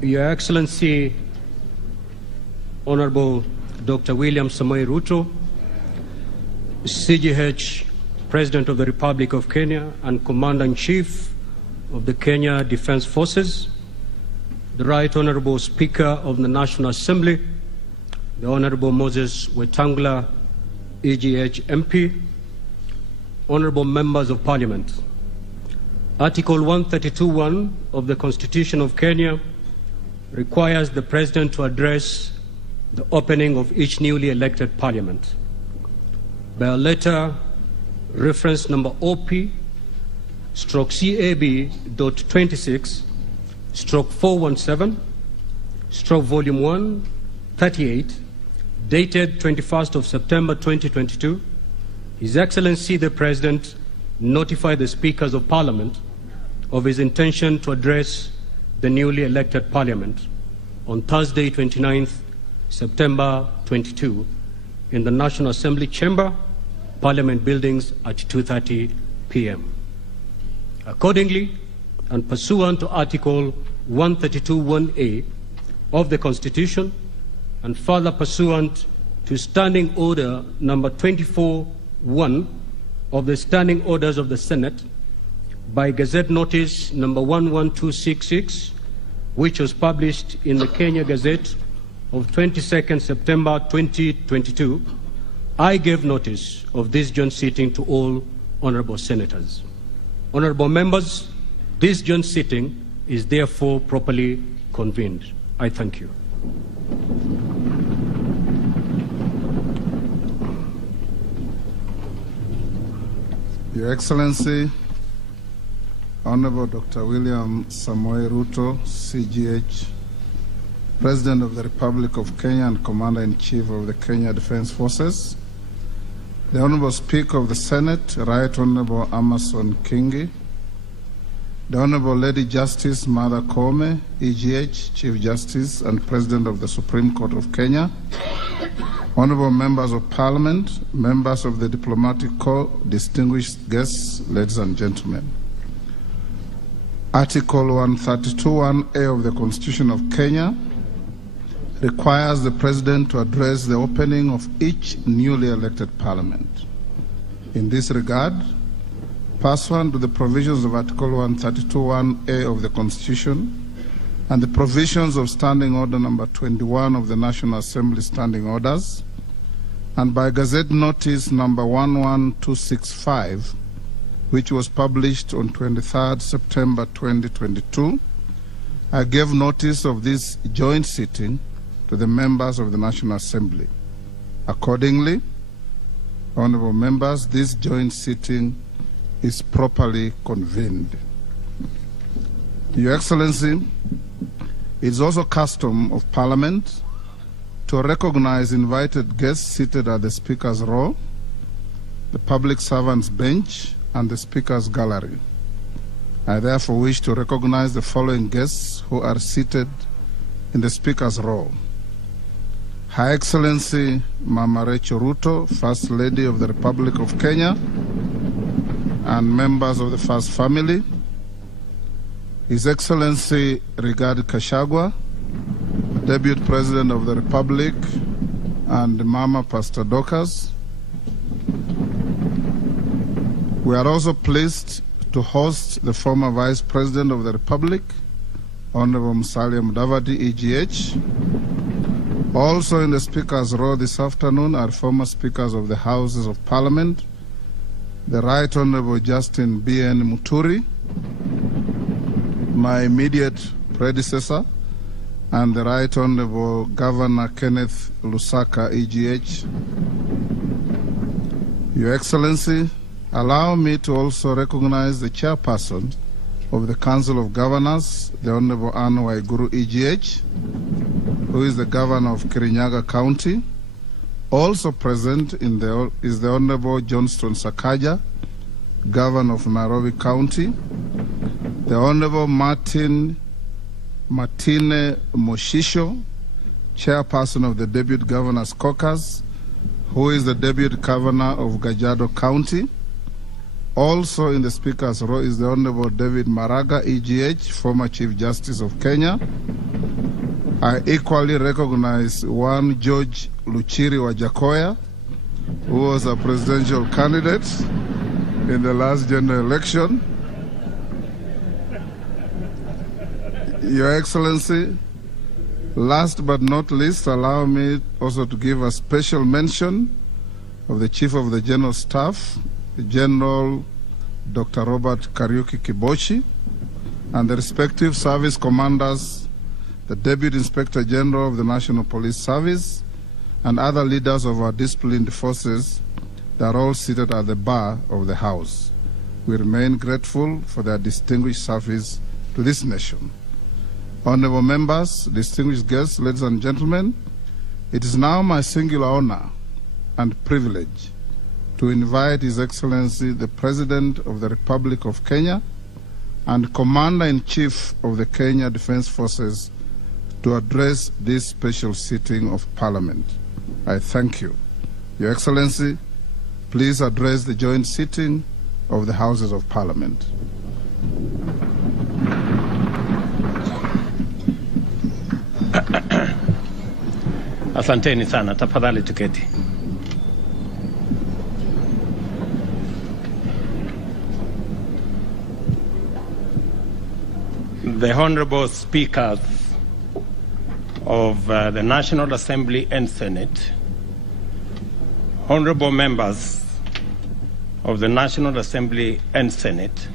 Your Excellency, Honorable Dr. William Samoei Ruto, CGH, President of the Republic of Kenya and Commander-in-Chief of the Kenya Defense Forces, the Right Honorable Speaker of the National Assembly, the Honorable Moses Wetangula, EGH MP, Honorable Members of Parliament. Article 132(1) of the Constitution of Kenya requires the President to address the opening of each newly elected Parliament. By a letter, reference number OP/CAB.26/417/Volume 1, 38, dated 21st of September 2022, His Excellency the President notified the Speakers of Parliament of his intention to address the newly elected Parliament on Thursday, 29th September 22, in the National Assembly Chamber, Parliament Buildings at 2:30 p.m. Accordingly, and pursuant to Article 132(1)(a) of the Constitution, and further pursuant to Standing Order number 24(1) of the Standing Orders of the Senate, by Gazette Notice number 11266, which was published in the Kenya Gazette of 22nd September 2022, I gave notice of this joint sitting to all honorable senators. Honorable members, this joint sitting is therefore properly convened. I thank you. Your Excellency, Honorable Dr. William Samoei Ruto, CGH, President of the Republic of Kenya and Commander-in-Chief of the Kenya Defense Forces, the Honorable Speaker of the Senate, Right Honorable Amason Kingi, the Honorable Lady Justice Martha Koome, EGH, Chief Justice and President of the Supreme Court of Kenya, Honorable Members of Parliament, members of the Diplomatic Corps, distinguished guests, ladies and gentlemen. Article 132(1)(a) of the Constitution of Kenya requires the President to address the opening of each newly elected Parliament. In this regard, pursuant to the provisions of Article 132(1)(a) of the Constitution and the provisions of Standing Order number 21 of the National Assembly Standing Orders, and by Gazette Notice number 11265, which was published on 23rd September 2022, I gave notice of this joint sitting to the members of the National Assembly. Accordingly, honorable members, this joint sitting is properly convened. Your Excellency, it is also custom of Parliament to recognize invited guests seated at the Speaker's row, the public servants' bench, and the Speaker's gallery. I therefore wish to recognize the following guests who are seated in the Speaker's row. Her Excellency Mama Rachel Ruto, First Lady of the Republic of Kenya, and members of the First Family. His Excellency Rigathi Gachagua, Deputy President of the Republic, and Mama Pastor Dorcas. We are also pleased to host the former Vice President of the Republic, Honorable Musalia Mudavadi, EGH. Also in the Speaker's row this afternoon are former Speakers of the Houses of Parliament, the Right Honorable Justin B.N. Muturi, my immediate predecessor, and the Right Honorable Governor Kenneth Lusaka, EGH. Your Excellency, allow me to also recognize the Chairperson of the Council of Governors, the Honorable Anne Waiguru, EGH, who is the Governor of Kirinyaga County. Also present is the Honorable Johnston Sakaja, Governor of Nairobi County, the Honorable Martine Moshisho, Chairperson of the Deputy Governor's Caucus, who is the Deputy Governor of Kajiado County. Also in the Speaker's row is the Honorable David Maraga, EGH, former Chief Justice of Kenya. I equally recognize one George Luchiri Wajakoya, who was a presidential candidate in the last general election. Your Excellency, last but not least, allow me also to give a special mention of the Chief of the General Staff, General Dr. Robert Kariuki Kibochi, and the respective service commanders, the Deputy Inspector General of the National Police Service, and other leaders of our disciplined forces that are all seated at the bar of the House. We remain grateful for their distinguished service to this nation. Honorable members, distinguished guests, ladies and gentlemen, it is now my singular honor and privilege to invite His Excellency the President of the Republic of Kenya and Commander-in-Chief of the Kenya Defense Forces to address this special sitting of Parliament. I thank you. Your Excellency, please address the joint sitting of the Houses of Parliament. Asanteni sana, tafadhali tuketi. The Honorable Speakers of the National Assembly and Senate, Honorable Members of the National Assembly and Senate,